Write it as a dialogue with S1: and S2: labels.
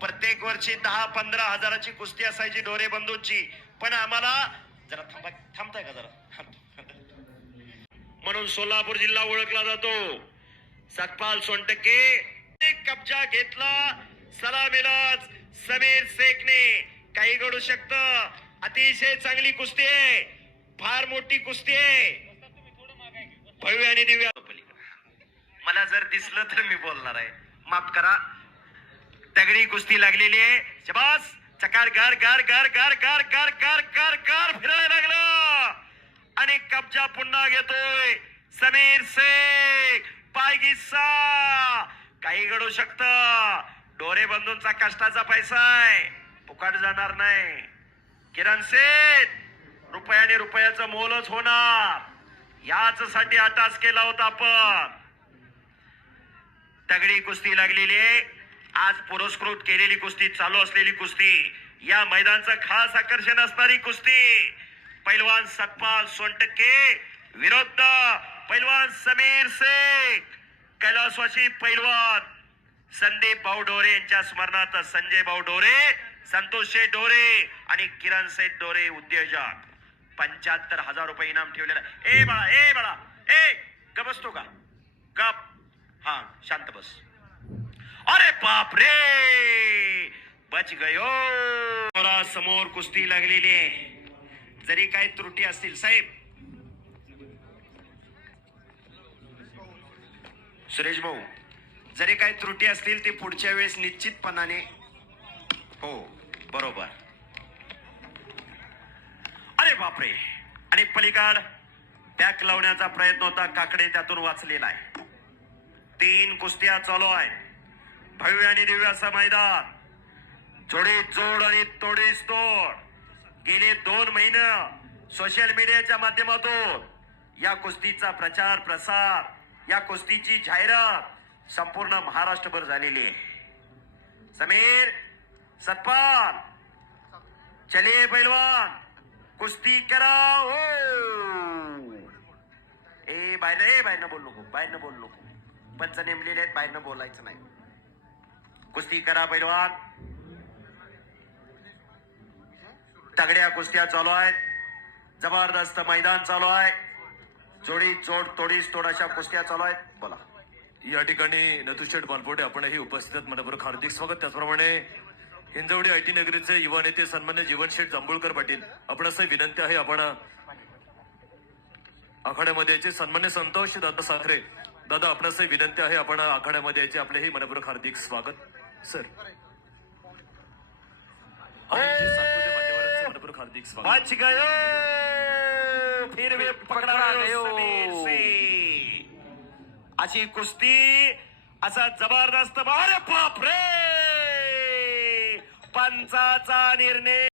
S1: प्रत्येक वर्षी दहा पंधरा हजाराची कुस्ती असायची डोरे बंधूंची पण आम्हाला जरा थांबा थांबताय का जरा? म्हणून सोलापूर जिल्हा ओळखला जातो. सतपाल सोनटक्के. कब्जा घेतला. सलामीलाच समीर शेखने. काही घडू शकत. अतिशय चांगली कुस्ती आहे. फार मोठी कुस्ती आहे. भव्य आणि दिव्या. मला जर दिसलं तर मी बोलणार आहे. माफ करा. तगडी कुस्ती लागलेली आहे. शबास! चकार गार गार गार गार गार गार गार गार गार फिरायला लागलं. आणि कब्जा पुन्हा घेतोय. समीर शेख पायगिस्सा काही घडू शकत. डोरे बंधूंचा कष्टाचा पैसा आहे. फुकट जाणार नाही. किरण सेठ रुपयाने रुपयाचं मोलच होणार. याच साठी अटास केला होता आपण. तगडी कुस्ती लागलेली आहे. आज पुरस्कृत केलेली कुस्ती चालू असलेली कुस्ती या मैदानचं खास आकर्षण असणारी कुस्ती पैलवान सतपाल सोनटक्के विरुद्ध पैलवान समीर शेख कैलासवासी पैलवान संदीप भाऊ डोरे यांच्या स्मरणार्थ संजय भाऊ डोरे संतोष शेठ डोरे आणि किरण शेठ डोरे उद्योजक. पंच्याहत्तर हजार रुपये इनाम ठेवलेला ए बाळा ए बाळा ए ग बसतो का? गप. हा शांत बस. अरे बाप रे! बच गयो। समोर कुस्ती लागलेली आहे. जरी काही त्रुटी असतील साहेब. सुरेश भाऊ जरी काही त्रुटी असतील ते पुढच्या वेळेस निश्चितपणाने हो बरोबर. अरे बापरे आणि पलीकड बॅक लावण्याचा प्रयत्न होता काकडे त्यातून वाचलेला आहे. तीन कुस्त्या चालू आहे भव्य आणि दिव्य असं मैदान. जोडी जोड आणि तोडीस तोड. गेले दोन महिने सोशल मीडियाच्या माध्यमातून. या कुस्तीचा प्रचार प्रसार या कुस्तीची जाहिरात संपूर्ण महाराष्ट्रभर झालेली आहे. समीर सतपाल चले पैलवान कुस्ती करा हो! ए बायनं ए बायनं बोल नको बायनं बोल नको. पंच नेमलेले आहेत बायनं बोलायचं नाही. कुस्ती करा पैलवान. तगड्या कुस्त्या चालू आहेत. जबरदस्त मैदान चालू आहे. जोडी जोड तोडीस तोड अशा कुस्त्या चालू आहेत. बोला.
S2: या ठिकाणी नतुशेठ बालपोटे आपणही उपस्थित आहेत. मनपूर्वक हार्दिक स्वागत. त्याचप्रमाणे हिंजवडी आय टी नगरीचे युवा नेते सन्मान्य जीवनशेठ जांभूळकर पाटील. आपण असं विनंती आहे आपण आखाड्यामध्ये यायचे. सन्मान्य संतोष दादा साखरे. दादा आपणास विनंती आहे आपण आखाड्यामध्ये यायचे. आपलेही मनपूर्वक हार्दिक स्वागत. सर. हार्दिक स्वागत.
S1: बच गयो फिर वे पकडा गयो. अशी कुस्ती असा जबरदस्त अरे बाप रे पंचाचा निर्णय!